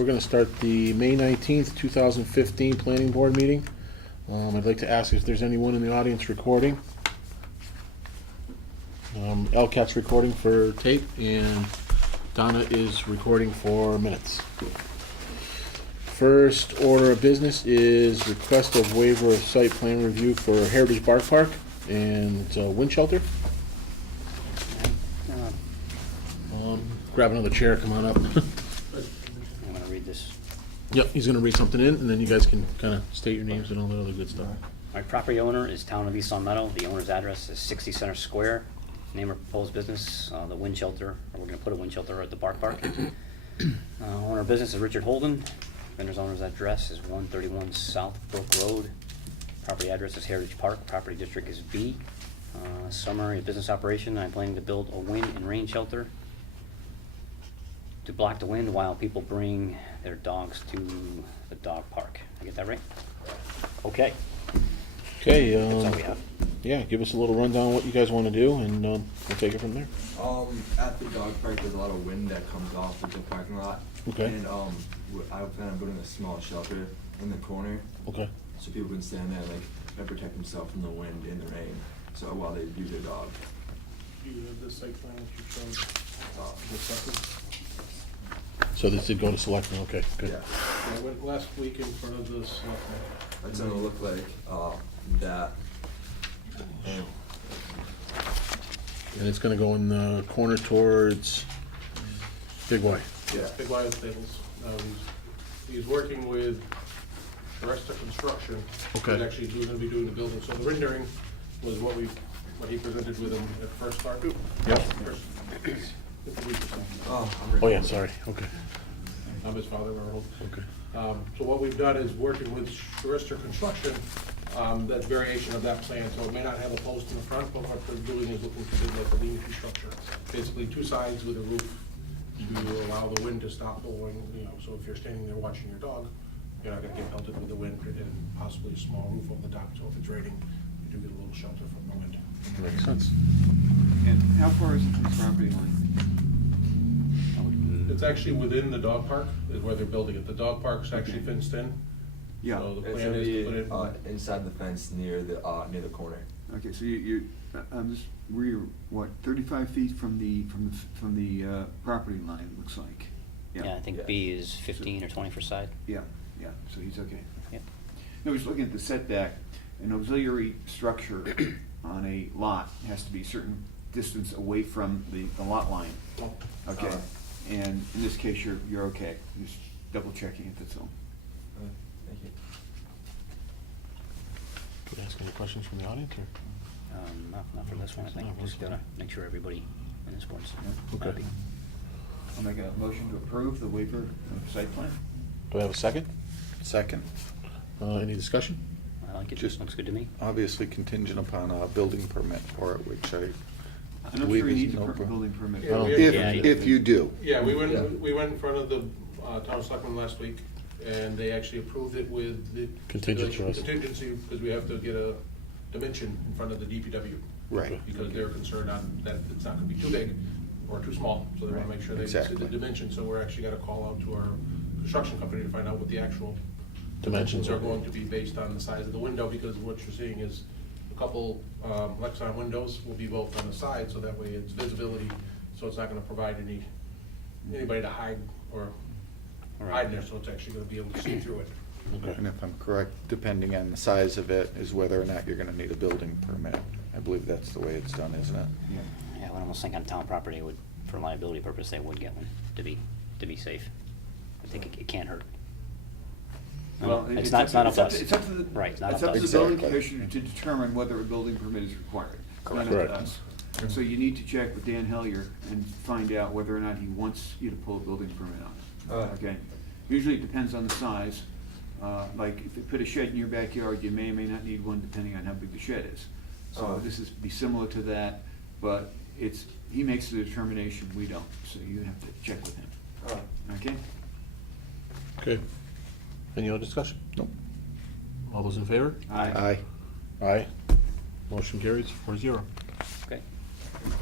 We're gonna start the May 19th, 2015 Planning Board meeting. I'd like to ask if there's anyone in the audience recording. LCAT's recording for tape, and Donna is recording for minutes. First order of business is request of waiver of site plan review for Heritage Bark Park and wind shelter. Grab another chair, come on up. I'm gonna read this. Yep, he's gonna read something in, and then you guys can kind of state your names and all that other good stuff. My property owner is Town of East Long Meadow. The owner's address is 60 Center Square. Name of proposed business, the wind shelter, or we're gonna put a wind shelter at the Bark Park. Owner of business is Richard Holden. Vendor's owner's address is 131 South Brook Road. Property address is Heritage Park. Property district is B. Summary of business operation, I'm planning to build a wind and rain shelter to block the wind while people bring their dogs to the dog park. I get that right? Okay, Okay, that's all we have. yeah, give us a little rundown on what you guys want to do, and we'll take it from there. At the dog park, there's a lot of wind that comes off of the parking lot. Okay. And, I plan on building a small shelter in the corner, Okay. so people can stand there, like, and protect themselves from the wind and the rain, so while they do their dog. You have the site plan that you showed, Uh, the septic. So this did go to selectmen, okay, good. Yeah, I went last week in front of the selectmen. it's gonna look like, that. And And it's gonna go in the corner towards Big Y. yeah, Big Wild Stables. He's working with the rest of construction. Okay. He's actually gonna be doing the building, so the rendering was what he presented with him at first start. Yep. First 53%. Oh, yeah, sorry, okay, I'm his father, Arnold. okay. So what we've done is working with Schuster Construction, that variation of that plan, so it may not have a post in the front, but what they're doing is looking to do like a lean-to structure. Basically, two sides with a roof to allow the wind to stop blowing, so if you're standing there watching your dog, you're not gonna get pelted with the wind, and possibly a small roof over the top, so if it's raining, you do get a little shelter from the wind. Makes sense. And how far is it from the property line? It's actually within the dog park, is where they're building it. The dog park's actually fenced in. Yeah, So the it's plan gonna is to be, put it. inside the fence near the corner. okay, so I'm just, we're, what, 35 feet from the property line, it looks like? Yeah, I think Yeah. B is 15 or 20 for side. Yeah, so he's okay. Yep. No, he's looking at the setback. An auxiliary structure on a lot has to be a certain distance away from the lot line. Oh, Okay, Uh-huh. and in this case, you're okay. Just double checking it, that's all. Thank you. Can we ask any questions from the audience, or? Not for this one, I think. No, Just gotta make sure everybody in this board's Okay. happy. I'll make a motion to approve the waiver of site plan. Do I have a second? Second, Any discussion? I like it, Just- looks good to me. obviously contingent upon a building permit for it, which I'm not believe sure he is needs a no problem. building permit. Yeah, we- If you do. Yeah, we Yeah. went in front of the town of Selectmen last week, and they actually approved it with the. Contingent for us. Contingency, because we have to get a dimension in front of the DPW. Right. Because they're concerned that it's not gonna be too big or too small, so they wanna make sure they see the Exactly. dimension, so we're actually gotta call out to our construction company to find out what the actual Dimensions dimensions are going to be based on the size of the window, because what you're seeing is a couple Lexan windows will be both on the side, so that way it's visibility, so it's not gonna provide anybody to hide or hide in there, so it's actually gonna be able to see through it. Okay. And if I'm correct, depending on the size of it, is whether or not you're gonna need a building permit. I believe that's the way it's done, isn't it? Yeah. Yeah, I would almost think on town property, would, for liability purpose, they would get one to be safe. I think it can't hurt. Well, It's not up to us. It's up to the. Right, it's not It's up up to to us. the building Exactly. commissioner to determine whether a building permit is required. It's not up Correct. to us. And so you need to check with Dan Hellier and find out whether or not he wants you to pull a building permit on it. Alright. Okay? Usually it depends on the size. Like if you put a shed in your backyard, you may or may not need one depending on how big the shed is. So Oh. this is be similar to that, but he makes the determination, we don't, so you have to check with him. Okay? Okay. Any other discussion? Nope. All those in favor? Aye. Aye. Motion carries 4-0. Okay.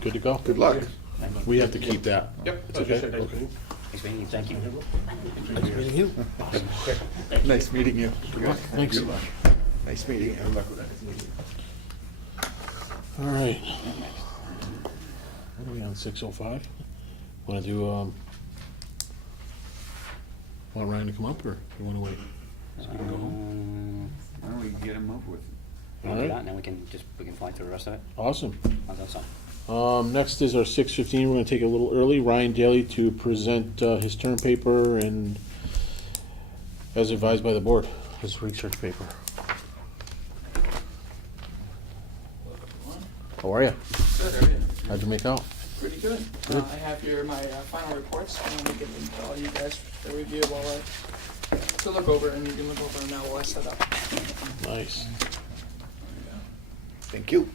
Good to go? Good luck. Thank you. We have to keep that. Yep. It's I was just okay? saying, nice Okay. meeting you. Thanks, Vinnie. Thank you. Nice meeting you. Nice meeting you. Thanks. Nice meeting you. Good luck with that. All right. What are we on, 6:05? Want to do, want Ryan to come up, or you want to wait? So we can go home? Why don't we get them over with? We'll All do right. that, and then we can fly through the rest of it. Awesome. How's that sound? Next is our 6:15. We're going to take a little early. Ryan Daly to present his term paper and, as advised by the board, his research paper. How are you? Good, how are you? How'd you make out? Pretty good. Good. I have here my final reports. I'm gonna give them to all you guys to review while to look over, and you can look over them now while I set up. Nice. Thank you.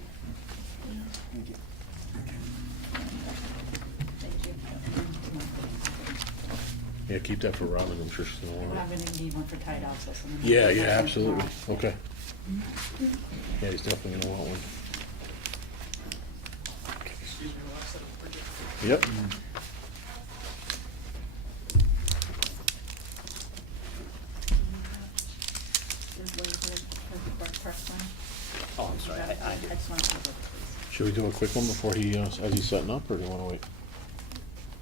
Yeah, keep that for Robin. I'm sure she's going to We're want it. gonna need one for tight access. and then Yeah, we'll yeah, get one absolutely. tomorrow. Okay. Yeah, he's definitely going to want one. Excuse me while I set up for you. Yep. Just wait for the Park one. Oh, I'm sorry, I did. just want to look, please. Should we do a quick one before he, as he's setting up, or do you want to wait?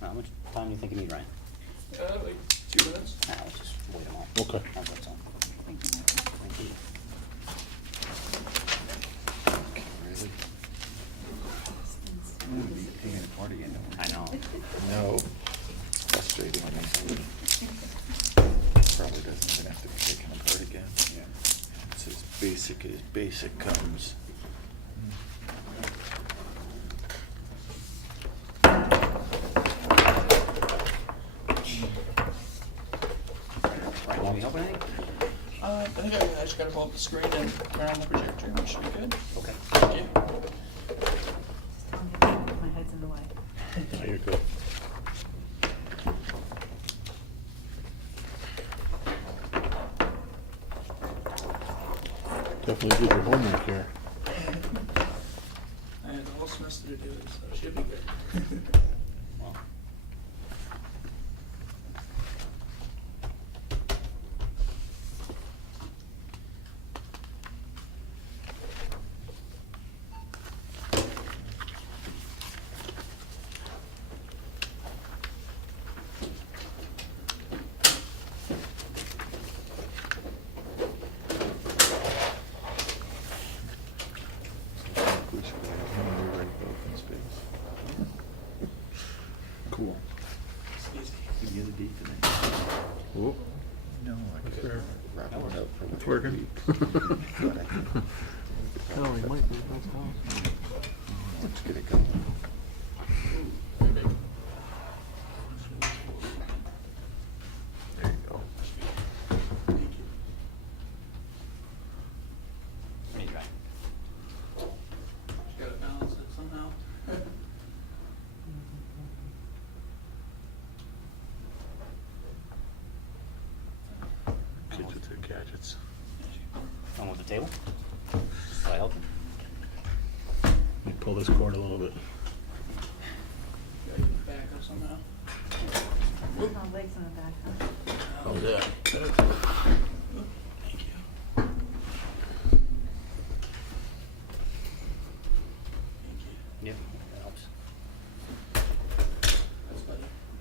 How much time do you think you need, Ryan? Like 2 minutes. Let's just wait them all. Okay. How's that sound? Thank you, Michael. Thank you. Really? I'm gonna be paying a party, you know. I know. No. Frustrating. Probably doesn't even have to be taken apart again. Yeah. It's as basic comes. Ryan, want me to help with anything? I think I just gotta pull up the screen and turn on the projector, and we should be good. Okay. Thank you. Just tell me if my head's in the way. No, you're good. Definitely did your homework here. I had the whole semester to do it, so it should be good. Well, Cool. It's easy. Any other date tonight? Oh, No, I could Fair. wrap it up for It's like working. a week. But I think no, he might be. That's how. let's get it going. There you go. Thank you. me, Ryan. Just gotta balance it somehow. Kids with their gadgets. On with the table? Can I help you? Let me pull this cord a little bit. Gotta get it back up somehow. No legs in the back, huh? Oh, yeah. Thank you. Thank you. Yep, that helps. That's better.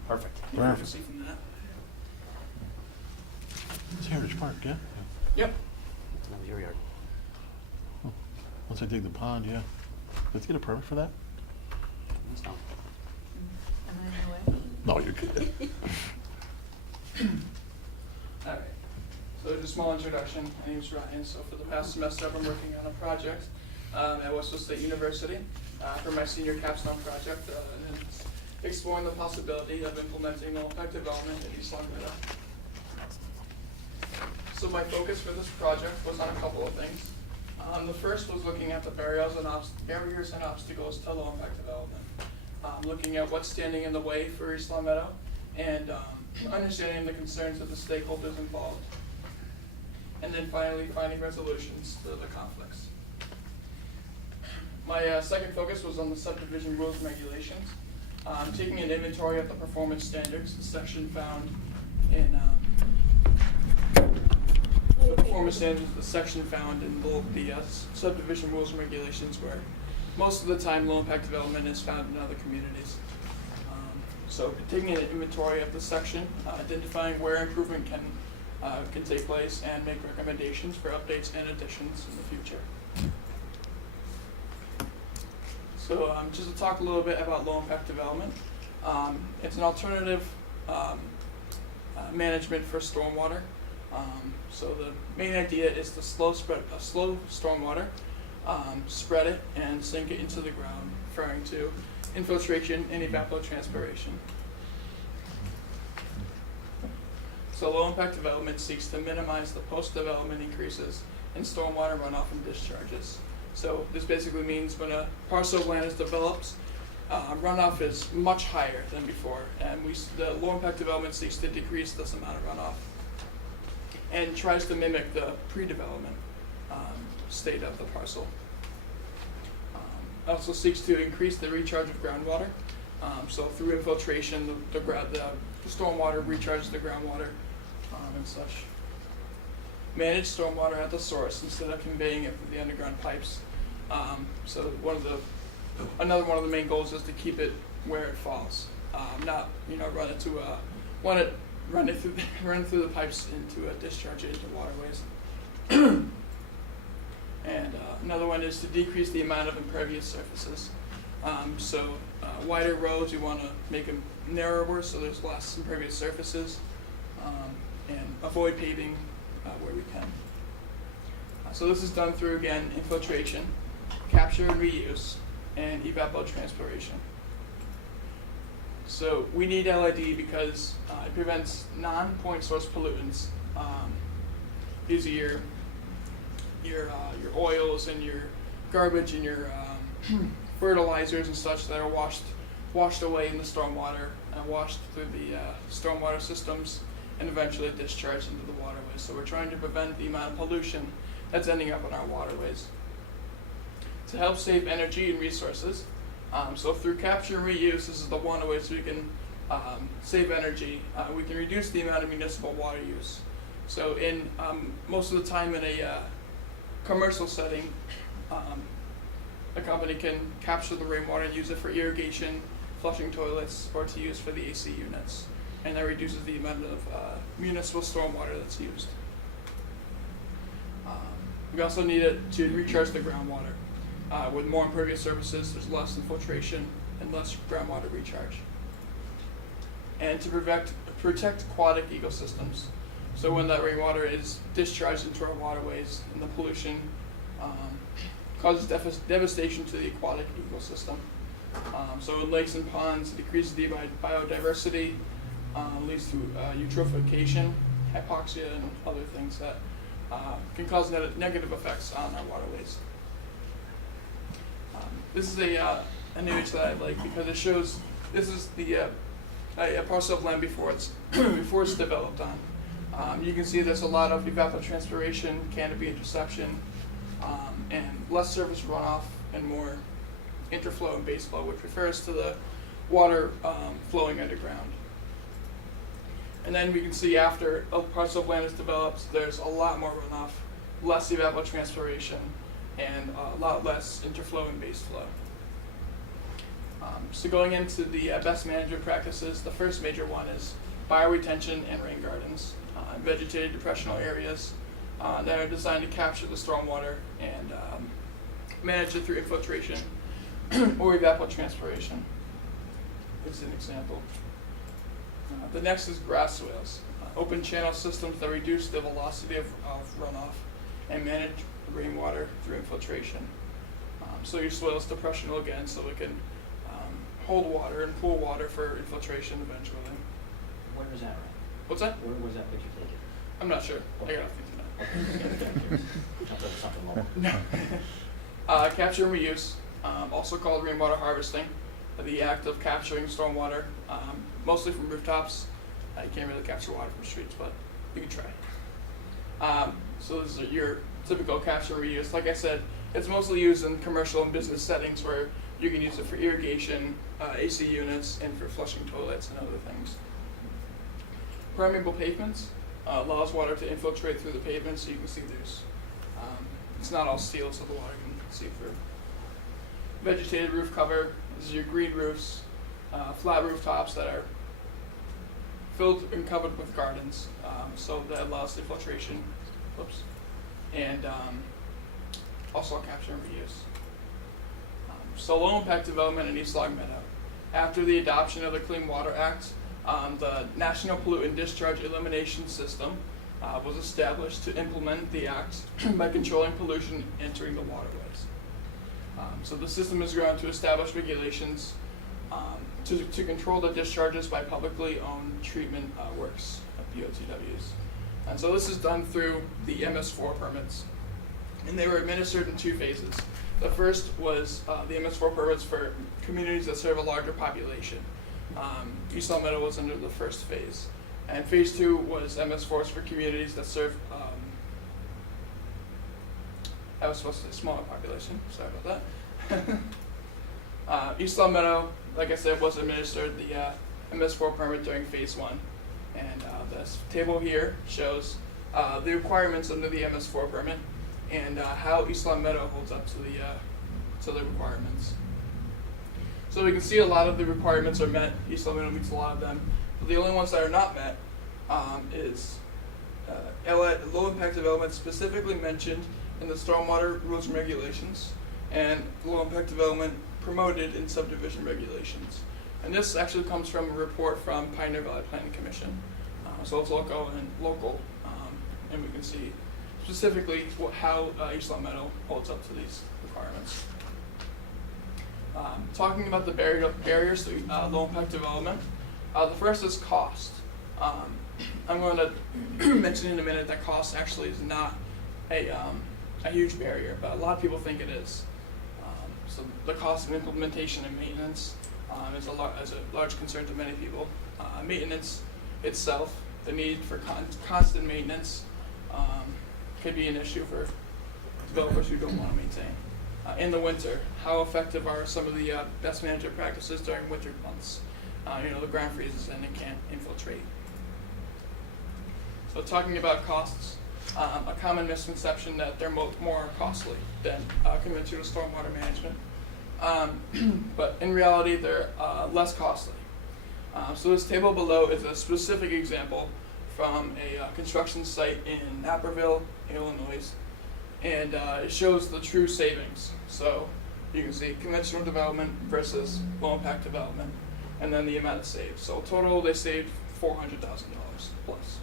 Perfect. You can Perfect. see from that. It's Heritage Park, yeah? Yep. That was your yard. Once I dig the pond, yeah. Let's get a permit for that? That's not. Am I in the way? No, you're good. All right. So just a small introduction. My name is Ryan. So for the past semester, I've been working on a project at Westfield State University for my senior capstone project, and it's exploring the possibility of implementing null-effect development in East Long Meadow. So my focus for this project was on a couple of things. The first was looking at the barriers and obstacles to low-impact development. Looking at what's standing in the way for East Long Meadow, and understanding the concerns of the stakeholders involved. And then finally, finding resolutions to the conflicts. My second focus was on the subdivision rules and regulations. Taking an inventory of the performance standards, the section found in stormwater standards is the section found in the subdivision rules and regulations where most of the time low impact development is found in other communities. So taking an inventory of the section, identifying where improvement can take place, and make recommendations for updates and additions in the future. So just to talk a little bit about low impact development, it's an alternative management for stormwater. So the main idea is to slow stormwater, spread it and sink it into the ground, referring to infiltration and evapotranspiration. So low impact development seeks to minimize the post-development increases in stormwater runoff and discharges. So this basically means when a parcel of land is developed, runoff is much higher than before, and the low impact development seeks to decrease this amount of runoff and tries to mimic the pre-development state of the parcel. Also seeks to increase the recharge of groundwater. So through infiltration, the stormwater recharges the groundwater and such. Manage stormwater at the source instead of conveying it through the underground pipes. So another one of the main goals is to keep it where it falls, not run it through the pipes into a discharge into waterways. And another one is to decrease the amount of impervious surfaces. Wider roads, we want to make them narrower so there's less impervious surfaces, and avoid paving where we can. So this is done through, again, infiltration, capture and reuse, and evapotranspiration. So we need LID because it prevents non-point source pollutants. These are your oils and your garbage and your fertilizers and such that are washed away in the stormwater and washed through the stormwater systems and eventually discharged into the waterways. So we're trying to prevent the amount of pollution that's ending up in our waterways. To help save energy and resources, so through capture and reuse, this is the one way so we can save energy. We can reduce the amount of municipal water use. So in most of the time in a commercial setting, a company can capture the rainwater and use it for irrigation, flushing toilets, or to use for the AC units. And that reduces the amount of municipal stormwater that's used. We also need it to recharge the groundwater. With more impervious surfaces, there's less infiltration and less groundwater recharge. And to protect aquatic ecosystems. So when that rainwater is discharged into our waterways and the pollution causes devastation to the aquatic ecosystem. So in lakes and ponds, it decreases the biodiversity, leads to eutrophication, hypoxia, and other things that can cause negative effects on our waterways. This is an image that I like because it shows this is a parcel of land before it's developed on. You can see there's a lot of evapotranspiration, canopy interception, and less surface runoff and more interflow and base flow, which refers to the water flowing underground. And then we can see after a parcel of land is developed, there's a lot more runoff, less evapotranspiration, and a lot less interflow and base flow. So going into the best management practices, the first major one is bioretention and rain gardens, vegetated depressional areas that are designed to capture the stormwater and manage it through infiltration or evapotranspiration. This is an example. The next is grass swales, open channel systems that reduce the velocity of runoff and manage rainwater through infiltration. So your soil is depressional again, so it can hold water and pool water for infiltration eventually. Where is that, right? What's that? Where was that picture taken? I'm not sure. I got off the internet. Capture and reuse, also called rainwater harvesting, the act of capturing stormwater, mostly from rooftops. You can't really capture water from streets, but you can try. So this is your typical capture and reuse. Like I said, it's mostly used in commercial and business settings where you can use it for irrigation, AC units, and for flushing toilets and other things. Permeable pavements. allows water to infiltrate through the pavement, so you can see it's not all steel, so the water can see through. Vegetated roof cover, this is your green roofs, flat rooftops that are filled and covered with gardens, so that allows the filtration, and also capture and reuse. So low impact development in East Long Meadow. After the adoption of the Clean Water Act, the National Pollutant Discharge Elimination System was established to implement the act by controlling pollution entering the waterways. So the system is going to establish regulations to control the discharges by publicly owned treatment works, BOTWs. And so this is done through the MS4 permits. And they were administered in 2 phases. The first was the MS4 permits for communities that serve a larger population. East Long Meadow was under the first phase. And phase 2 was MS4s for communities that serve, I was supposed to say smaller population, sorry about that. East Long Meadow, like I said, was administered the MS4 permit during phase 1. And this table here shows the requirements under the MS4 permit and how East Long Meadow holds up to the requirements. So we can see a lot of the requirements are met. East Long Meadow meets a lot of them. But the only ones that are not met is low impact development specifically mentioned in the stormwater rules and regulations, and low impact development promoted in subdivision regulations. And this actually comes from a report from Pioneer Valley Planning Commission. So it's local, and we can see specifically how East Long Meadow holds up to these requirements. Talking about the barriers to low impact development, the first is cost. I'm going to mention in a minute that cost actually is not a huge barrier, but a lot of people think it is. So the cost of implementation and maintenance is a large concern to many people. Maintenance itself, the need for constant maintenance, could be an issue for developers who don't want to maintain. In the winter, how effective are some of the best management practices during winter months? The ground freezes and it can't infiltrate. So talking about costs, a common misconception that they're more costly than conventional stormwater management. But in reality, they're less costly. So this table below is a specific example from a construction site in Naperville, Illinois, and it shows the true savings. So you can see conventional development versus low impact development, and then the amount saved. So total, they saved $400,000 plus.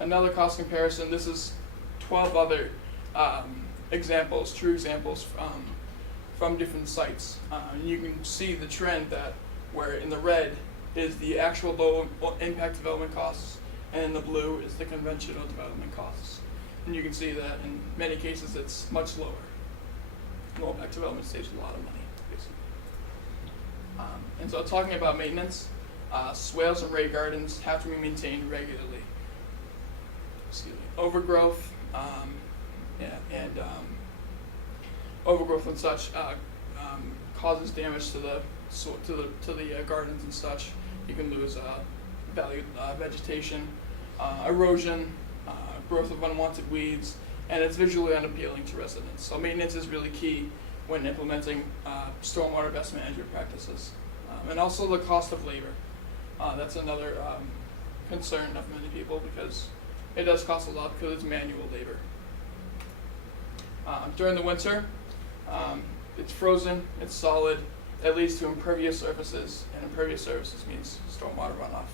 Another cost comparison, this is 12 other examples, true examples from different sites. And you can see the trend that where in the red is the actual low impact development costs, and in the blue is the conventional development costs. And you can see that in many cases it's much lower. Low impact development saves a lot of money, basically. And so talking about maintenance, swales and rain gardens have to be maintained regularly. Overgrowth, overgrowth and such causes damage to the gardens and such. You can lose valued vegetation, erosion, growth of unwanted weeds, and it's visually unappealing to residents. So maintenance is really key when implementing stormwater best management practices. And also the cost of labor. That's another concern of many people because it does cost a lot because it's manual labor. During the winter, it's frozen, it's solid, that leads to impervious surfaces, and impervious surfaces means stormwater runoff.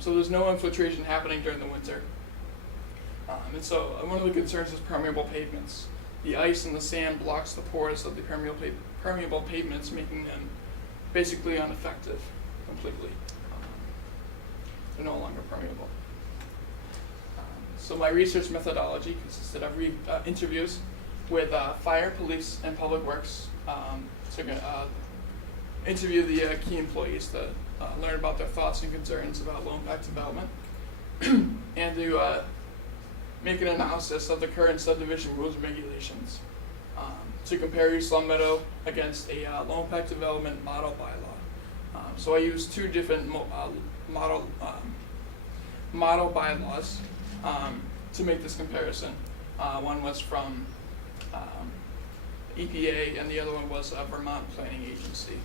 So there's no infiltration happening during the winter. And so one of the concerns is permeable pavements. The ice and the sand blocks the pores of the permeable pavements, making them basically ineffective completely. They're no longer permeable. So my research methodology consisted of interviews with fire, police, and public works to interview the key employees to learn about their thoughts and concerns about low impact development, and to make an analysis of the current subdivision rules and regulations to compare East Long Meadow against a low impact development model bylaw. So I used two different model bylaws to make this comparison. One was from EPA and the other one was Vermont Planning Agency.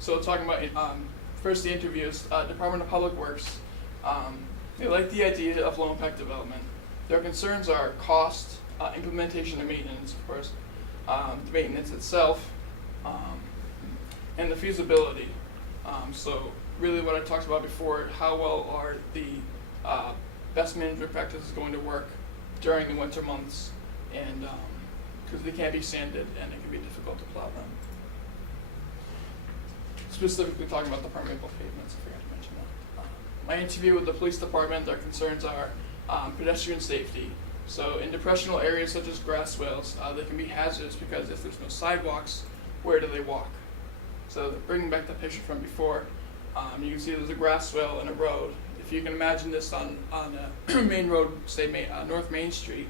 So talking about first the interviews, Department of Public Works, they like the idea of low impact development. Their concerns are cost, implementation and maintenance, of course, the maintenance itself, and the feasibility. So really what I talked about before, how well are the best management practices going to work during the winter months, and because they can't be sanded and it can be difficult to plow them. Specifically talking about the permeable pavements, I forgot to mention that. My interview with the police department, their concerns are pedestrian safety. So in depressional areas such as grass swales, they can be hazardous because if there's no sidewalks, where do they walk? So bringing back the picture from before, you can see there's a grass swale and a road. If you can imagine this on a main road, say North Main Street,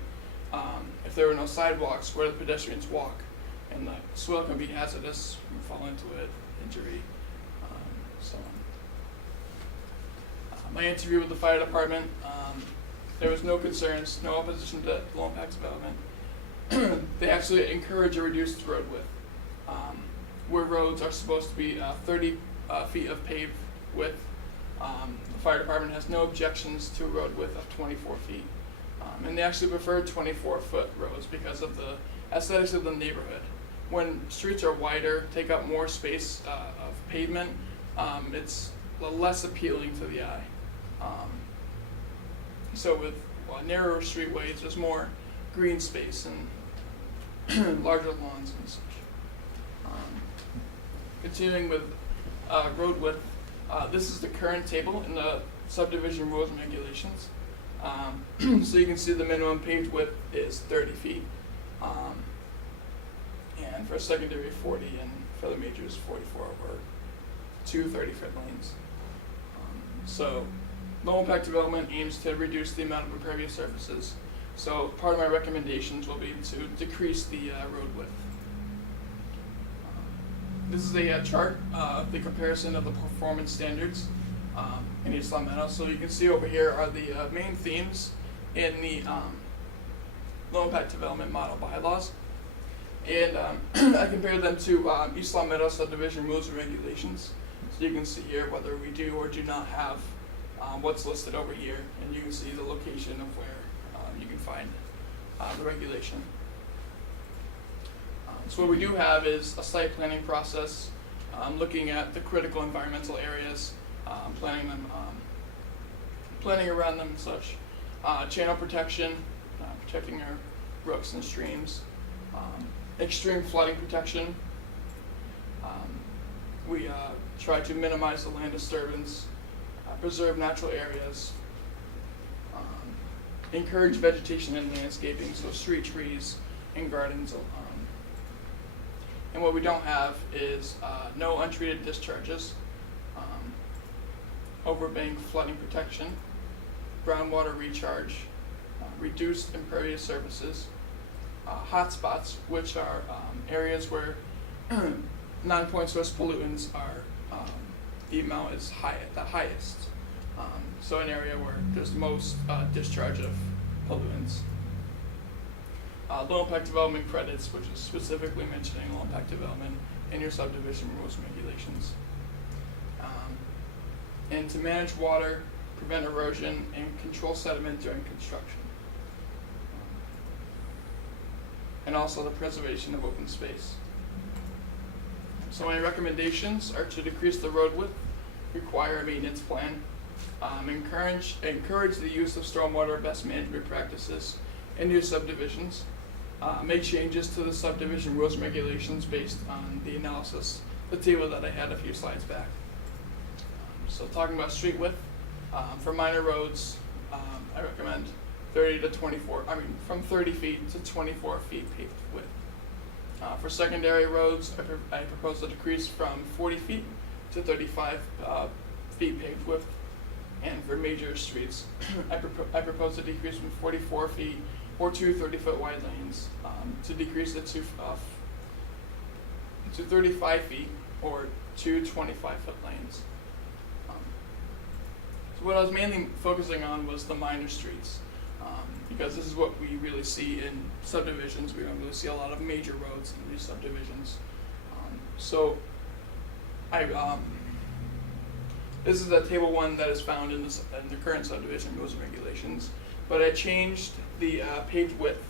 if there were no sidewalks, where do the pedestrians walk? And the swale can be hazardous, you can fall into it, injury, so on. My interview with the fire department, there was no concerns, no opposition to low impact development. They actually encourage a reduced road width, where roads are supposed to be 30 feet of paved width. The fire department has no objections to a road width of 24 feet. And they actually prefer 24-foot roads because of the aesthetics of the neighborhood. When streets are wider, take up more space of pavement, it's less appealing to the eye. So with narrower streetways, there's more green space and larger lawns and such. Continuing with road width, this is the current table in the subdivision rules and regulations. So you can see the minimum paved width is 30 feet. And for secondary 40 and for the majors 44 or 2 30-foot lanes. So low impact development aims to reduce the amount of impervious surfaces. So part of my recommendations will be to decrease the road width. This is a chart of the comparison of the performance standards in East Long Meadow. So you can see over here are the main themes in the low impact development model bylaws. And I compared them to East Long Meadow subdivision rules and regulations. So you can see here whether we do or do not have what's listed over here, and you can see the location of where you can find the regulation. So what we do have is a site planning process, looking at the critical environmental areas, planning around them and such. Channel protection, protecting our brooks and streams. Extreme flooding protection. We try to minimize the land disturbance, preserve natural areas, encourage vegetation and landscaping, so street trees and gardens. And what we don't have is no untreated discharges, overbank flooding protection, groundwater recharge, reduced impervious surfaces, hotspots, which are areas where non-point source pollutants are, the amount is the highest. So an area where there's most discharge of pollutants. Low impact development credits, which is specifically mentioning low impact development in your subdivision rules and regulations. And to manage water, prevent erosion, and control sediment during construction. And also the preservation of open space. So my recommendations are to decrease the road width, require a maintenance plan, encourage the use of stormwater best management practices in new subdivisions, make changes to the subdivision rules and regulations based on the analysis, the table that I had a few slides back. So talking about street width, for minor roads, I recommend 30 to 24, from 30 feet to 24 feet paved width. For secondary roads, I propose a decrease from 40 feet to 35 feet paved width. And for major streets, I propose a decrease from 44 feet or 2 30-foot wide lanes to decrease it to 35 feet or 2 25-foot lanes. what I was mainly focusing on was the minor streets, because this is what we really see in subdivisions. We don't really see a lot of major roads in these subdivisions. So this is a table 1 that is found in the current subdivision rules and regulations, but I changed the page width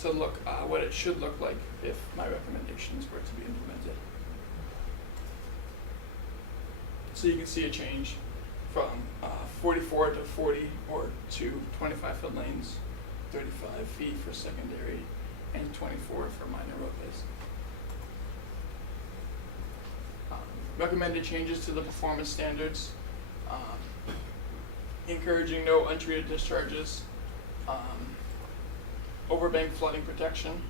to look what it should look like if my recommendations were to be implemented. So you can see a change from 44 to 40 or to 25-foot lanes, 35 feet for secondary, and 24 for minor roadways. Recommended changes to the performance standards, encouraging no untreated discharges, overbank flooding protection,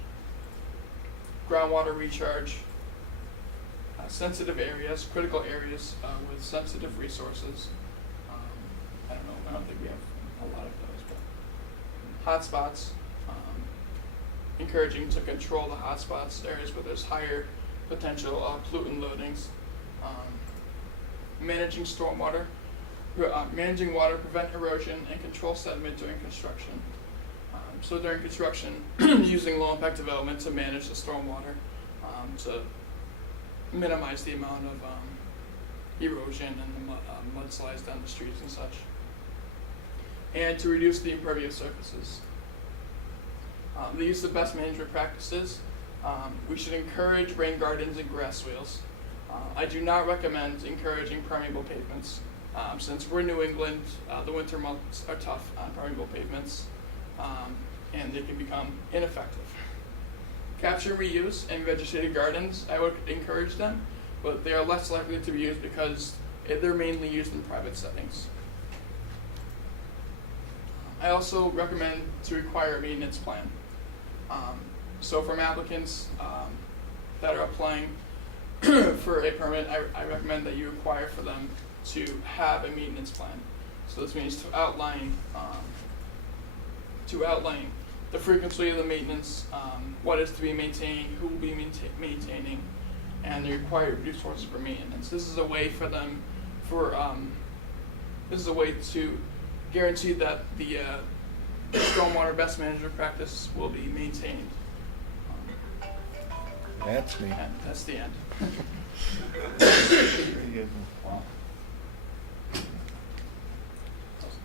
groundwater recharge, sensitive areas, critical areas with sensitive resources. I don't think we have a lot of those, but hotspots, encouraging to control the hotspots, areas where there's higher potential pollutant loadings, managing stormwater, managing water, prevent erosion, and control sediment during construction. So during construction, using low impact development to manage the stormwater, to minimize the amount of erosion and the mudslides down the streets and such, and to reduce the impervious surfaces. The use of best management practices. We should encourage rain gardens and grass swales. I do not recommend encouraging permeable pavements. Since we're New England, the winter months are tough on permeable pavements, and they can become ineffective. Capture, reuse, and vegetated gardens, I would encourage them, but they are less likely to be used because they're mainly used in private settings. I also recommend to require a maintenance plan. So from applicants that are applying for a permit, I recommend that you require for them to have a maintenance plan. So this means to outline the frequency of the maintenance, what is to be maintained, who will be maintaining, and the required resources for maintenance. This is a way for them this is a way to guarantee that the stormwater best management practice will be maintained. That's me. And that's the end. Very good. Wow.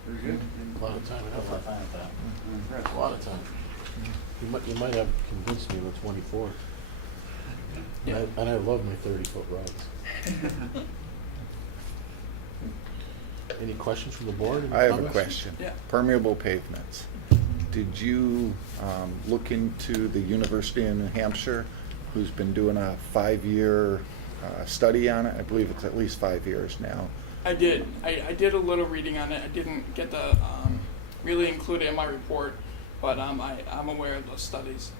Very good. A lot of time. I'm impressed. A lot of time. You might have convinced me on the 24th. Yeah. And I love my 30-foot rods. Any questions from the board? Any I have a comments? question. Yeah. Permeable pavements. Did you look into the University of New Hampshire, who's been doing a 5-year study on it? I believe it's at least 5 years now. I did. I did a little reading on it. I didn't get to really include it in my report, but I'm aware of those studies.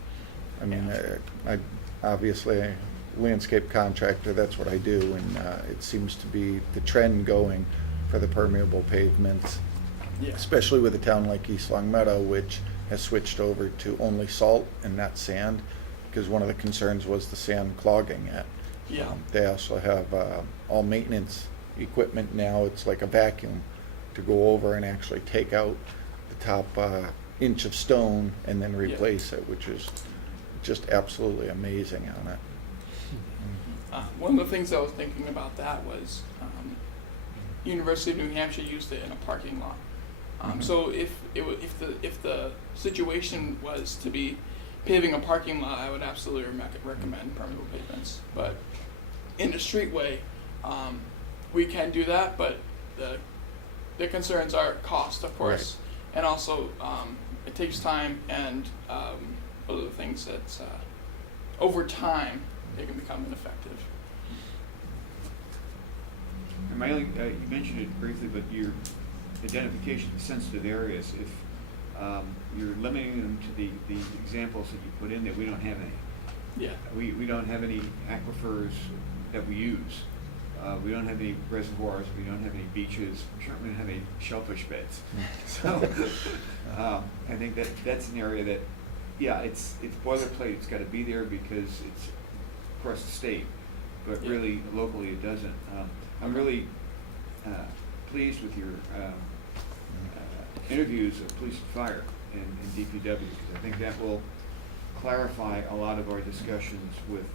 I mean, Yeah. I obviously landscape contractor, that's what I do, and it seems to be the trend going for the permeable pavements, Yeah. especially with a town like East Long Meadow, which has switched over to only salt and not sand, because one of the concerns was the sand clogging it. Yeah. They also have all maintenance equipment now. It's like a vacuum to go over and actually take out the top inch of stone and then replace it, which is just absolutely amazing on it. One of the things I was thinking about that was University of New Hampshire used it in a parking lot. So if the situation was to be paving a parking lot, I would absolutely recommend permeable pavements. But in a streetway, we can do that, but the concerns are cost, of course, and also it takes time and other things that over time they can become ineffective. And my only, you mentioned it briefly, but your identification of sensitive areas, if you're limiting them to the examples that you put in there, we don't have any. Yeah. We don't have any aquifers that we use. We don't have any reservoirs, we don't have any beaches, we certainly don't have any shellfish beds. So I think that's an area that, yeah, it's boilerplate, it's gotta be there because it's across the state, but Yeah. really locally it doesn't. I'm really pleased with your interviews of police and fire and DPW, because I think that will clarify a lot of our discussions with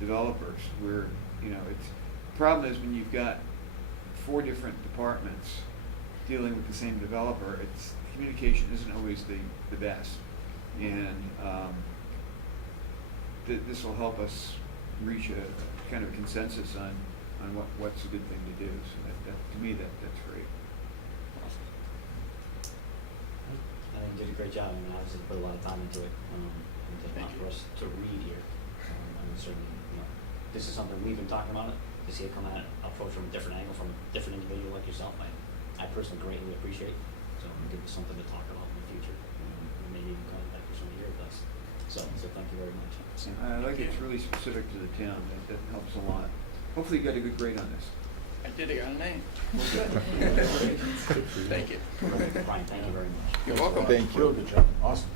developers, where, you know, it's, the problem is when you've got 4 different departments dealing with the same developer, it's, communication isn't always the best. And this will help us reach a kind of consensus on what's a good thing to do. So to me, that's great. I think you did a great job. I mean, obviously put a lot of time into it. And there's not for us to read here. I mean, certainly, you know, this is something we've been talking about it. To see it come at it, approach from a different angle, from a different individual like yourself, I personally greatly appreciate. So it'll give us something to talk about in the future. Maybe even come back for some of your advice. So thank you very much. I like it. It's really specific to the town. That helps a lot. Hopefully you got a good grade on this. I did, I got a name. Thank you. Brian, thank you very much. You're welcome. Thank you. Real good job, awesome.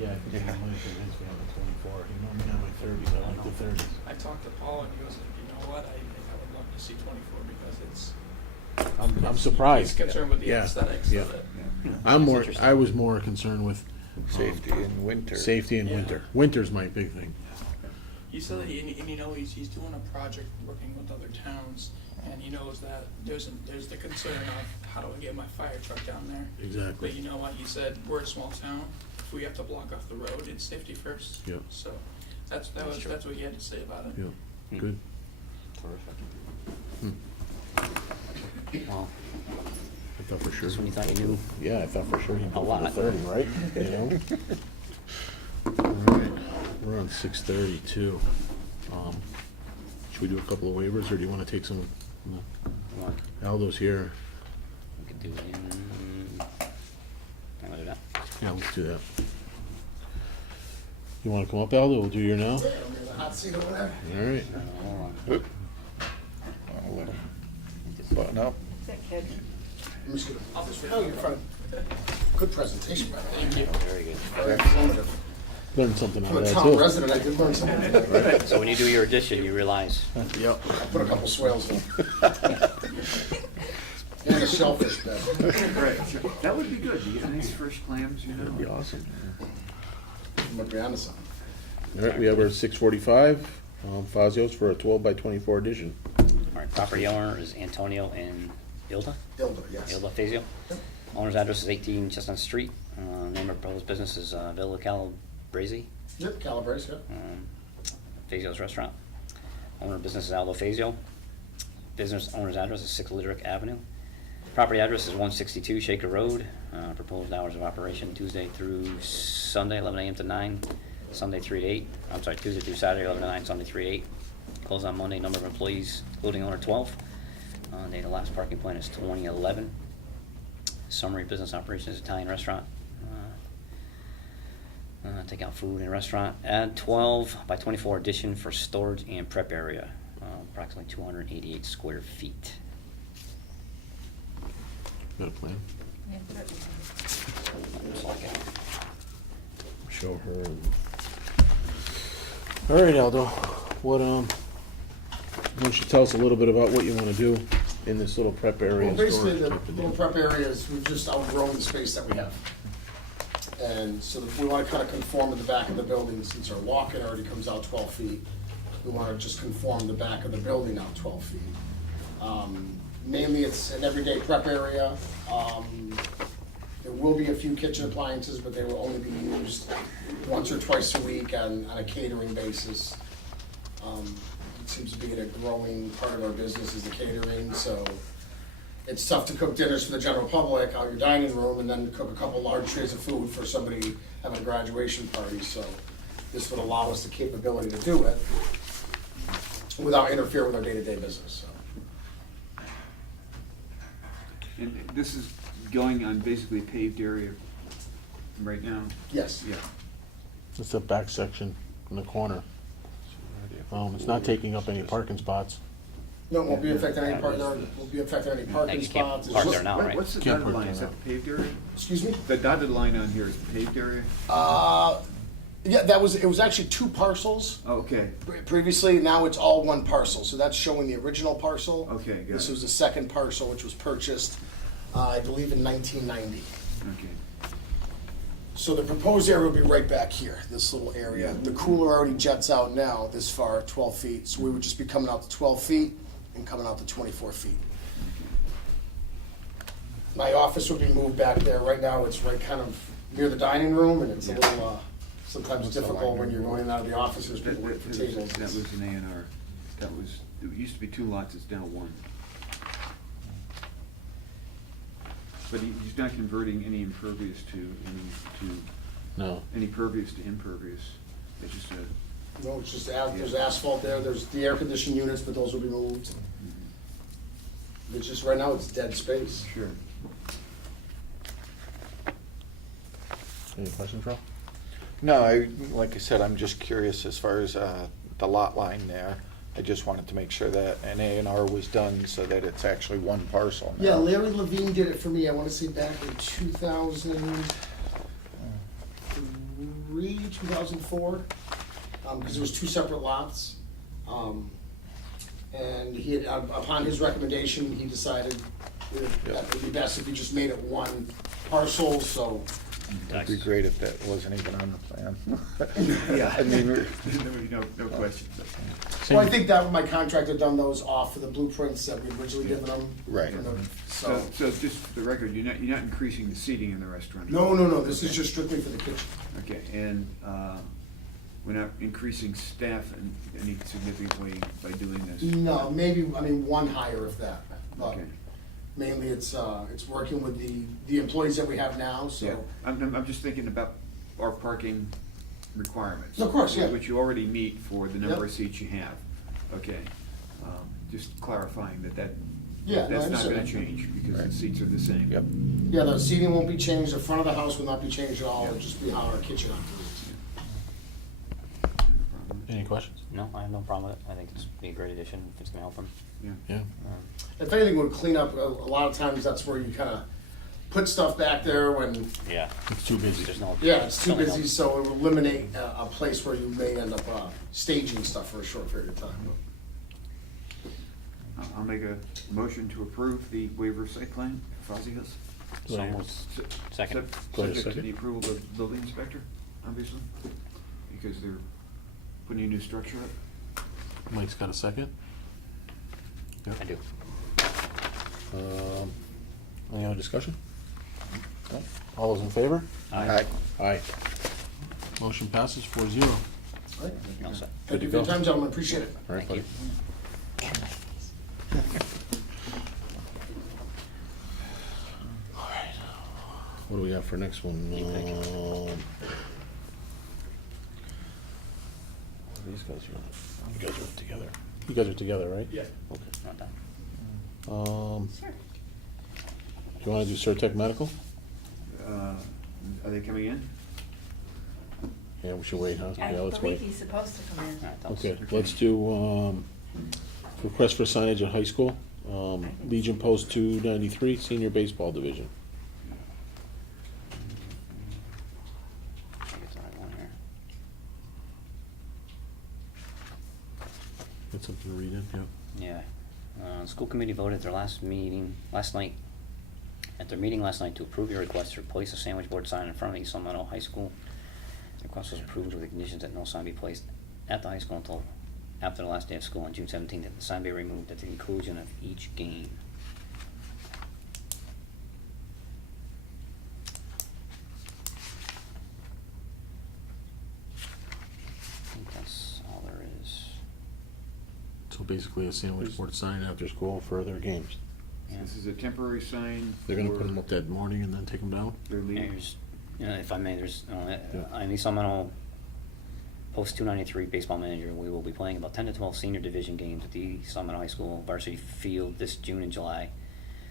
Yeah, I think I might convince me on the 24. He normally on my 30s, I like the 30s. I talked to Paul and he goes, you know what, I think I would love to see 24 because it's. I'm surprised. He's concerned with the Yeah, aesthetics yeah. of it. I was more concerned with Safety in winter. safety in Yeah. winter. Winter's my big thing. He said that, and you know, he's doing a project working with other towns, and he knows that there's the concern of how do I get my fire truck down there? Exactly. But you know what, he said, we're a small town, if we have to block off the road, it's safety first. Yep. So, that's what he had to say about it. Yeah, good. Terrific. Well, I thought for sure. this one you thought you knew. Yeah, I thought for sure he'd A go for lot. the 30, right? You know? All right, we're on 6:30 too. Should we do a couple of waivers, or do you want to take some? Come on. Aldo's here. We could do it in. I'm gonna do that. Yeah, let's do that. You want to come up, Aldo? We'll do your now. Hot seat over there. All right. Hold on. Oop. I'll let him button up. Is that kid? I'm just gonna, oh, you're fine. Good presentation, by the way. Thank you. Very good. Very informative. Learned something out For of a that town too. resident, I did learn something. So when you do your addition, you realize, Yep. I put a couple swales in. And a shellfish bed. Right. That would be good. You get nice fresh clams, you know. That'd be awesome. Might be onto something. All right, we have our 6:45, Fazios for a 12 by 24 edition. all right, property owner is Antonio and Ilda. Dildo, yes. Ilda Fazio. Owner's address is 18 Chestnut Street. Name of proposed business is Villa Calabrese, Yep, Calabrese, yep. Fazio's Restaurant. Owner of business is Aldo Fazio. Business owner's address is 6 Literick Avenue. Property address is 162 Shaker Road. Proposed hours of operation Tuesday through Sunday, 11 a.m. to 9. Sunday 3 to 8. I'm sorry, Tuesday through Saturday, 11 to 9. Sunday 3 to 8. Close on Monday. Number of employees, including owner, 12. Date of last parking plan is 2011. Summary business operations, Italian restaurant. Take out food and restaurant. Add 12 by 24 addition for storage and prep area. Approximately 288 square feet. Got a plan? Yeah, certainly. Looks like it. Show her. All right, Aldo, what, why don't you tell us a little bit about what you want to do in this little prep area? Well, basically, storage the type of little deal? prep areas, we've just outgrown the space that we have. And so we want to kind of conform to the back of the building, since our walk-in already comes out 12 feet. We want to just conform the back of the building out 12 feet. Mainly, it's an everyday prep area. There will be a few kitchen appliances, but they will only be used once or twice a week on a catering basis. It seems to be a growing part of our business is the catering, so it's tough to cook dinners for the general public out your dining room and then cook a couple large trays of food for somebody having a graduation party. So this would allow us the capability to do it without interfering with our day-to-day business. So. And this is going on basically paved area right now? Yes. Yeah. It's the back section in the corner. It's not taking up any parking spots. No, it won't be affecting any parking parking You can't spots. park It's there now, right? What's the Can't dotted park line? Is there that the paved area? Excuse me? The dotted line on here is the paved area? Yeah, it was actually two parcels. Oh, okay, Previously, now it's all one parcel, so that's showing the original parcel. Okay, got This it. was the second parcel, which was purchased, I believe in 1990. okay. So the proposed area will be right back here, this little area. The cooler already jets out now this far, 12 feet, so we would just be coming out to 12 feet and coming out to 24 feet. My office would be moved back there. Right now, it's right kind of near the dining room, and it's a little, sometimes difficult when you're going in and out of the office, there's people waiting for tables. That was an A&R. That was, it used to be 2 lots, it's now 1. But he's not converting any impervious No. any pervious to impervious. It's just a, No, it's just, there's asphalt there, there's the air conditioning units, but those will be moved. It's just, right now, it's dead space. sure. Any questions, Rob? No, like I said, I'm just curious as far as the lot line there. I just wanted to make sure that an A&R was done so that it's actually one parcel now. Yeah, Larry Levine did it for me, I wanna say back in 2003, 2004, because it was 2 separate lots. And he had, upon his recommendation, he decided that it would be best if we just made it one parcel, so. It'd be great if that wasn't even on the plan. Yeah. I mean, There would be no question. Well, I think that my contractor done those off for the blueprints that we originally given them. Right. So just for the record, you're not increasing the seating in the restaurant? No, this is just strictly for the kitchen. Okay, and we're not increasing staff in any significant way by doing this? No, maybe, I mean, one hire if that, but Okay. mainly it's working with the employees that we have now, Yeah, so. I'm just thinking about our parking requirements. Of course, yeah. Which you already meet for the number Yep. of seats you have. Okay, just clarifying that Yeah, no, I that's not gonna understand. change, because the Right. seats are the same. Yep. Yeah, the seating won't be changed, the front of the house will not be changed at all, it'll just be how our kitchen operates. Any questions? No, I have no problem with it. I think it's be a great addition if it's gonna help them. Yeah. Yeah. If anything would clean up, a lot of times that's where you kinda put stuff back there when, Yeah. It's too busy. There's no. yeah, it's too no- busy, so it will eliminate a place where you may end up staging stuff for a short period of time. I'll make a motion to approve the waiver site plan for Fozzie House. So moved. Second. Go ahead, Subject to second. the approval of the building inspector, obviously, because they're putting a new structure up. Mike's got a second? I do. Any other discussion? No? All those in favor? Aye. Aye. Motion passes 4-0. All right. All set. Good Thank to you for your go. time, gentlemen, appreciate it. All right, Thank buddy. you. All right. What do we got for next one? These guys are, you guys are together. You guys are together, right? Yeah. Okay. Not done. Sure. Do you wanna do Surtech Medical? Are they coming in? Yeah, we should wait, huh? I Yeah, let's believe wait. he's supposed to come in. All right, tell us. Okay, let's do, request for signage at high school. Legion Post 293, Senior Baseball Division. I think it's the right one here. Got something to read in, yeah. Yeah. School committee voted at their last meeting, last night, at their meeting last night to approve your request to replace a sandwich board sign in front of East Long Meadow High School. The request was approved with the conditions that no sign be placed at the high school until after the last day of school on June 17th, that the sign be removed at the conclusion of each game. I think that's all there is. So basically a sandwich board sign after school for their games. Yeah. This is a temporary sign They're gonna for put them up that morning and then take them down? their league. There's, if I may, there's, Yeah. I'm East Long Meadow Post 293 baseball manager. We will be playing about 10 to 12 senior division games at the East Long Meadow High School varsity field this June and July.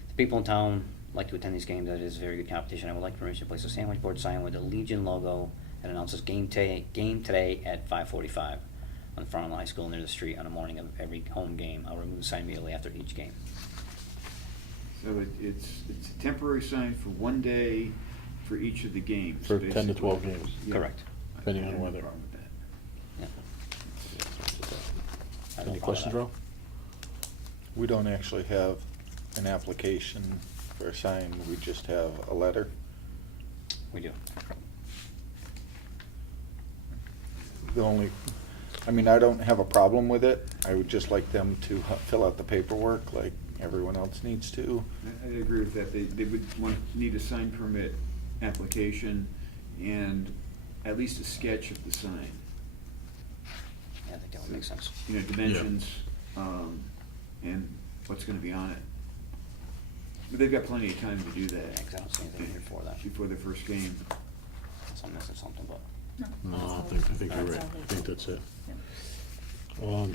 The people in town like to attend these games. That is very good competition. I would like permission to place a sandwich board sign with the Legion logo that announces game today at 5:45 on the front of the high school near the street on the morning of every home game. I'll remove the sign immediately after each game. So it's a temporary sign for one day for each of the games. For 10 to basically. 12 games. Yeah. Correct. depending I on have no weather. problem with that. Yeah. I have no Any problem with questions, that. Ro? We don't actually have an application for a sign, we just have a letter. We do. The only, I mean, I don't have a problem with it, I would just like them to fill out the paperwork like everyone else needs to. I agree with that. They would need a sign permit application and at least a sketch of the sign. Yeah, I think that would make sense. You know, dimensions, and what's gonna be on it. But they've got plenty of time to do that. Yeah, 'cause I don't see anything here for that. Before the first game. Unless I'm missing something, but. No, I think you're right, I think that's it.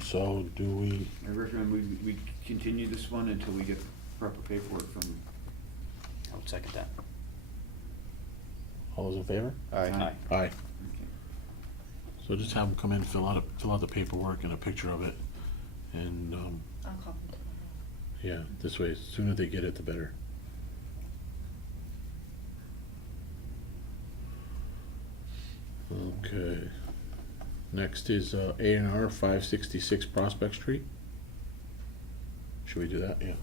So do we, I recommend we continue this one until we get proper paperwork from. I would second that. all those in favor? Aye. Aye. Okay. So just have them come in, fill out the paperwork and a picture of it, and, I'll call them tomorrow. yeah, this way, the sooner they get it, the better. Okay. Next is A&R 566 Prospect Street. Should we do that? Yeah.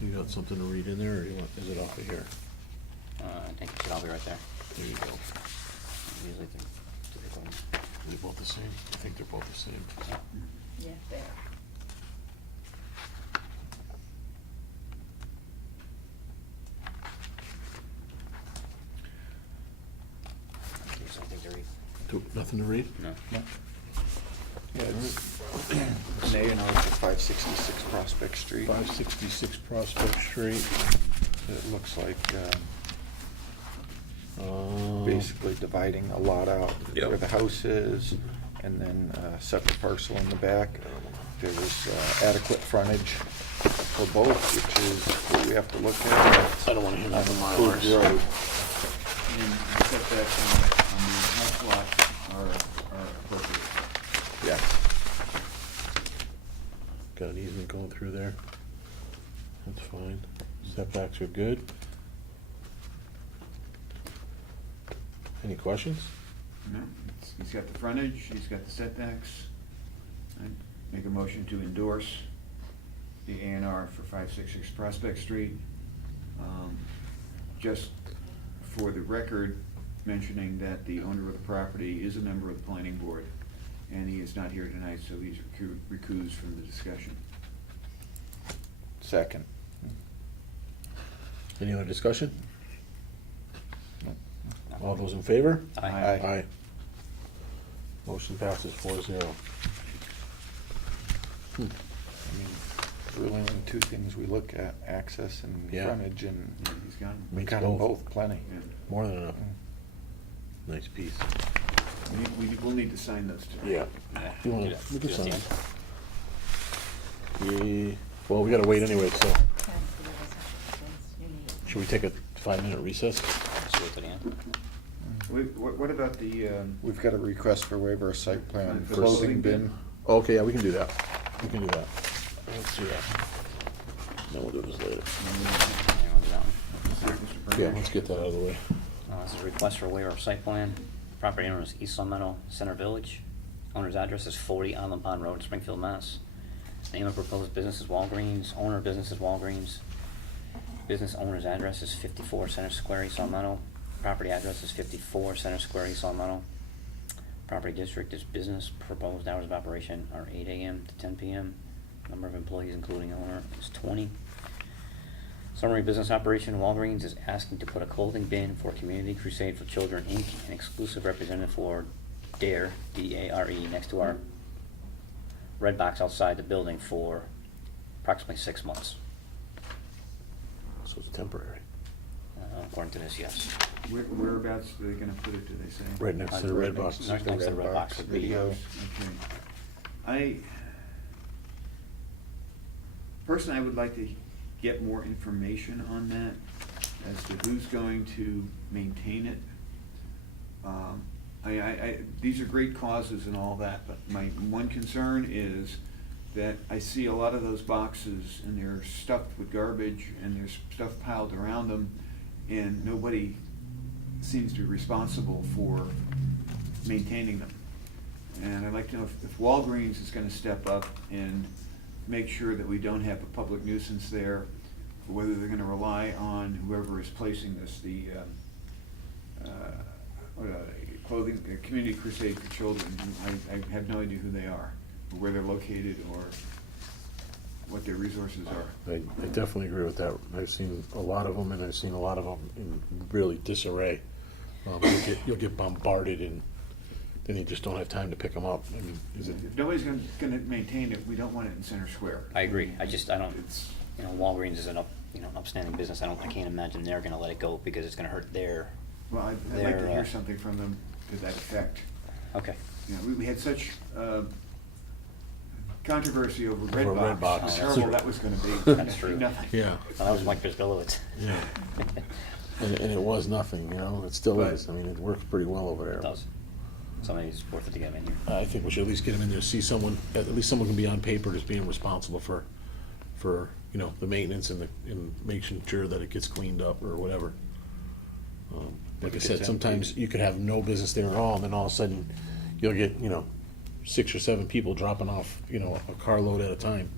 You got something to read in there, or is it off of here? I think it should all be right there. There you go. Usually they're Are they both the same? I think they're both the same. Yeah, there. I think they're. Nothing to read? No. Yeah, it's an A&R for 566 Prospect Street. 566 Prospect Street. It looks like Uh, basically dividing a lot out Yep. where the house is, and then a separate parcel in the back. There was adequate frontage for both, which is what we have to look at. I don't wanna hear that On from Cove Mylars. Road. And the setbacks on the house lot are appropriate. Yeah. Got an easement going through there. That's fine. Setbacks are good. Any questions? No, he's got the frontage, he's got the setbacks. I'd make a motion to endorse the A&R for 566 Prospect Street. Just for the record, mentioning that the owner of the property is a member of the planning board, and he is not here tonight, so he's recused from the discussion. Second. Any other discussion? No. All those in favor? Aye. Aye. Motion passes 4-0. I mean, really only two things we look at, access and Yeah. frontage, and Yeah, he's got him. Meets got them both. both plenty. Yeah. More than enough. Nice piece. We'll need to sign those two. Yeah. Yeah. You wanna, Do that- we do can that sign. at the end. Yeah, well, we gotta wait anyway, so Can I see the rest of the things you need? should we take a 5-minute recess? Just wait till the end. What about the, We've got a request for waiver of site plan, For clothing clothing bin. Okay, yeah, we can do that. We can do that. Let's do that. Then we'll do this later. Yeah, we'll do that one. Mr. Yeah, Burnett? let's get that out of the way. This is a request for a waiver of site plan. Property owner is East Long Meadow Center Village. Owner's address is 40 Island Pond Road, Springfield, Mass. Name of proposed business is Walgreens. Owner of business is Walgreens. Business owner's address is 54 Center Square, East Long Meadow. Property address is 54 Center Square, East Long Meadow. Property district is business. Proposed hours of operation are 8 a.m. to 10 p.m. Number of employees, including owner, is 20. Summary business operation, Walgreens is asking to put a clothing bin for Community Crusade for Children, Inc., an exclusive representative for DARE, D-A-R-E, next to our red box outside the building for approximately 6 months. So it's temporary. According to this, yes. Whereabouts are they gonna put it, do they say? Right next to the red box. Next to the red box would be, video. Okay. Personally, I would like to get more information on that, as to who's going to maintain it. These are great causes and all that, but my one concern is that I see a lot of those boxes and they're stuffed with garbage and there's stuff piled around them and nobody seems to be responsible for maintaining them. And I'd like to know if Walgreens is gonna step up and make sure that we don't have a public nuisance there, or whether they're gonna rely on whoever is placing this, the clothing, Community Crusade for Children. I have no idea who they are, or where they're located, or what their resources are. I definitely agree with that. I've seen a lot of them, and I've seen a lot of them in really disarray. You'll get bombarded, and then you just don't have time to pick them up. I mean, is it? If nobody's gonna maintain it, we don't want it in Center Square. I agree. I don't, It's, Walgreens is an upstanding business. I can't imagine they're gonna let it go because it's gonna hurt their, well, I'd like to They're, hear something from them to that effect. okay. You know, we had such controversy over Over Redbox, Redbox. how terrible that was gonna be. That's true. Nothing. Yeah. That was Mike Biskowitz. Yeah. And it was nothing, it still But- is. I mean, it works pretty well over there. It does. Somebody's worth it to get him in here. I think we should at least get them in there, see someone, at least someone can be on paper as being responsible for, the maintenance and making sure that it gets cleaned up or whatever. Like I said, sometimes you could have no business there at all, and then all of a sudden, you'll get, 6 or 7 people dropping off, a carload at a time.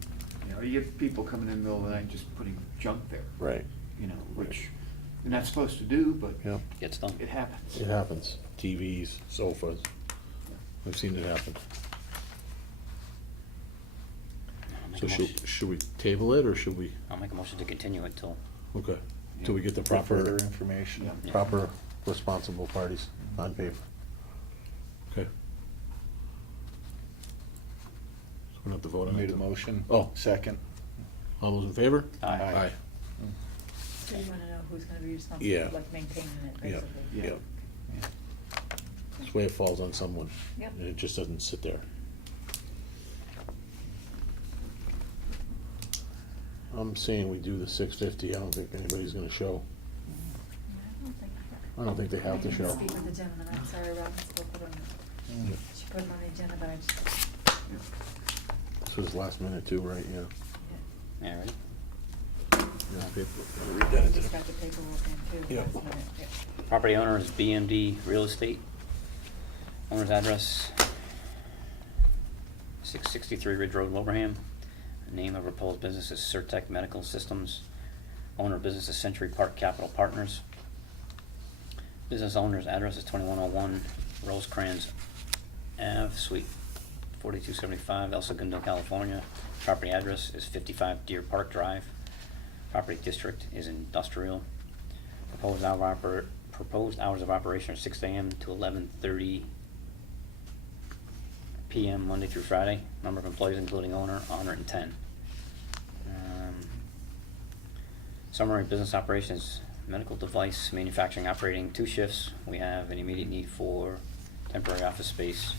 You know, you get people coming in the middle of the night just putting junk there, Right. Which they're not supposed to do, but Yeah, Gets done. it happens. it happens. TVs, sofas. I've seen it happen. I'll make So a motion- should we table it, or should we, I'll make a motion to continue it till, okay, till we get the For further proper, information. Yeah. proper responsible parties on paper? Okay. So we don't have to vote on it? Made a motion. Oh. Second. All those in favor? Aye. Aye. So you wanna know who's gonna be responsible Yeah. for like maintaining it, Yeah, basically? yeah. This way it falls on someone. Yep. And it just doesn't sit there. I'm saying we do the 650. I don't think anybody's gonna show. I don't think they have to I show. can speak with the gentleman, I'm sorry, Robin spoke with him. Yeah. She put him on the agenda, but I just, This was last minute too, right? Yeah. yeah, ready? Yeah, paper. Read that into just the- got the paperwork in too. Yeah. last minute, yeah. Property owner is BMD Real Estate. Owner's address, 663 Ridge Road, Wilbraham. The name of proposed business is Surtech Medical Systems. Owner of business is Century Park Capital Partners. Business owner's address is 2101 Rosecrans Ave, Suite 4275, El Segundo, California. Property address is 55 Deer Park Drive. Property district is industrial. Proposed hours of operation are 6 a.m. to 11:30 p.m. Monday through Friday. Number of employees, including owner, 110. Summary business operations: medical device manufacturing, operating 2 shifts. We have an immediate need for temporary office space.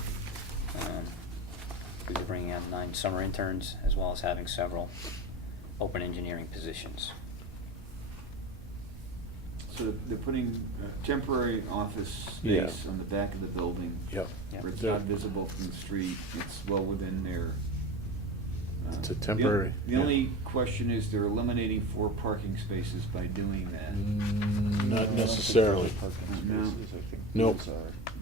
We were bringing on 9 summer interns, as well as having several open engineering positions. So they're putting temporary office Yeah. space on the back of the building. Yep. Yep. Where it's not visible from the street, it's well within their. It's a the- temporary, The yeah. only question is they're eliminating 4 parking spaces by doing that. Not necessarily. No. Nope.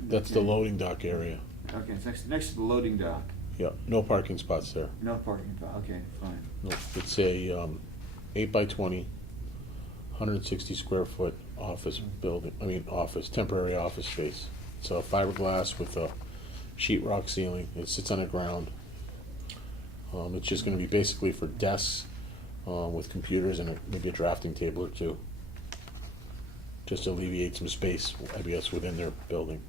That's the loading dock area. Okay, it's next to the loading dock, Yeah, no parking spots there. no parking, okay, fine. No, it's a 8 by 20, 160 square foot office building, temporary office space. It's a fiberglass with a sheetrock ceiling. It sits on the ground. It's just gonna be basically for desks with computers and maybe a drafting table or 2. Just to alleviate some space, I guess, within their building.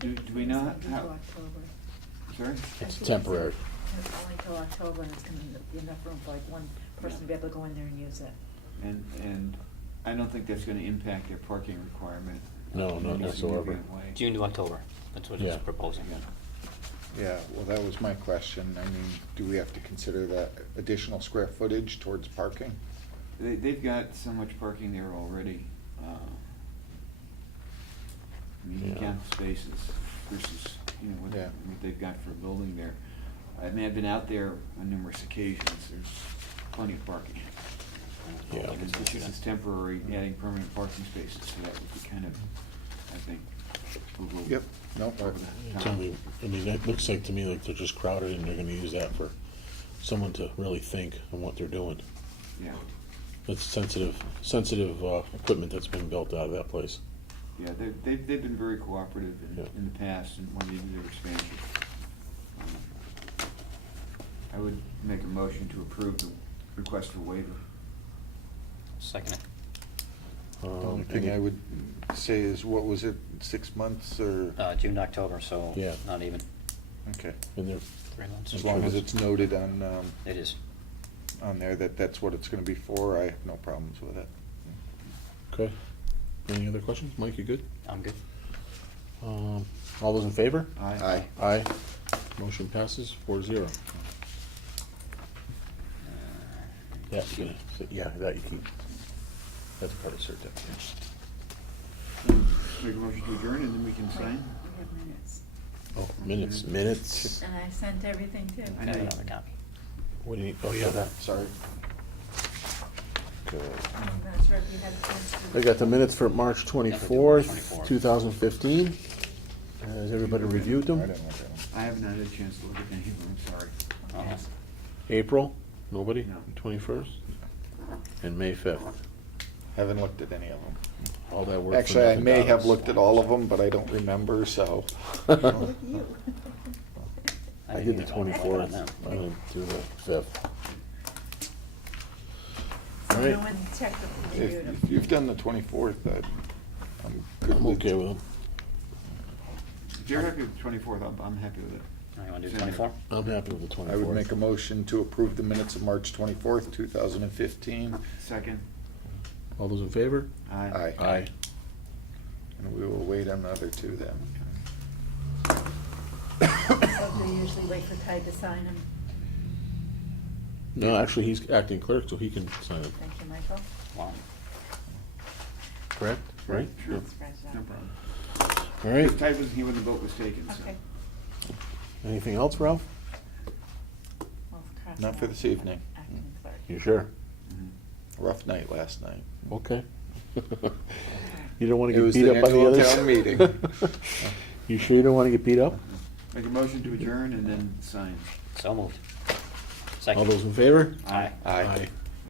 Do we not It's have- until October. Sorry? It's temporary. It's only till October, and it's gonna be enough room for like one person to be able to go in there and use it. And I don't think that's gonna impact their parking requirement. No, in not any whatsoever. significant way. June to October, that's what Yeah. it's proposing. Yeah, well, that was my question. I mean, do we have to consider that additional square footage towards parking? They've got so much parking there already. You Yeah. count the spaces versus, what Yeah. they've got for a building there. I mean, I've been out there on numerous occasions, there's plenty of parking. Yeah. And this is temporary, adding permanent parking spaces, so that would be kind of, I think, a little. Yep, no, over the Tell top. me, I mean, that looks like to me like they're just crowded and they're gonna use that for someone to really think on what they're doing. Yeah, It's sensitive equipment that's been built out of that place. yeah, they've been very cooperative Yeah. in the past and when they did their expansion. I would make a motion to approve the request for waiver. Second it. the only thing I would say is, what was it, 6 months or, June to October, so Yeah. not even okay. And they're, 3 months. As long as it's noted on, It is. on there that that's what it's gonna be for, I have no problems with it. okay. Any other questions? Mike, you good? I'm good. All those in favor? Aye. Aye. Motion passes 4-0. That, you gonna- yeah, that you keep. That's part of certificate. Make a motion to adjourn and then we can Wait, sign? we have minutes. Oh, minutes. And I sent everything too. I I know got you- another copy. What do you, oh, yeah, that, Sorry. good. I'm not sure if you had a chance to. I got the minutes for March March 24th, 24th. 2015. Has everybody reviewed I them? didn't look at them. I haven't had a chance to look at any of them, I'm sorry. Okay. April? Nobody? No. 21st? And May 5th? Haven't looked at any of them. All that work for Actually, I nothing may have dollars. looked at all of them, but I don't remember, so. With you. I didn't did the even bother looking 24th. at them. I didn't do the 5th. So All no right. one checked the If reviewed if you've done the 24th, I'm good I'm with. okay with them. If you're happy with the 24th, I'm happy with it. All right, you want to do Send it. 24? I'm happy with the 24th. I would make a motion to approve the minutes of March 24th, 2015. Second? All those in favor? Aye. Aye. And we will wait on the other two then. So they usually wait for Ty to sign them. No, actually, he's acting clerk, so he can sign it. Thank you, Michael. Wow. Correct? Right? Sure. Yep. Scratch that. No problem. All right. If Ty wasn't here when the vote was taken, so. Okay. Anything else, Ralph? Well, cross Not it for out. this evening. Acting clerk. You sure? Mhm. Rough night last night. Okay. You don't want It to get was beat the up by the annual others? town meeting. You sure you don't want to get beat up? Make a motion to adjourn and then sign. So moved. All Second. those in favor? Aye. Aye.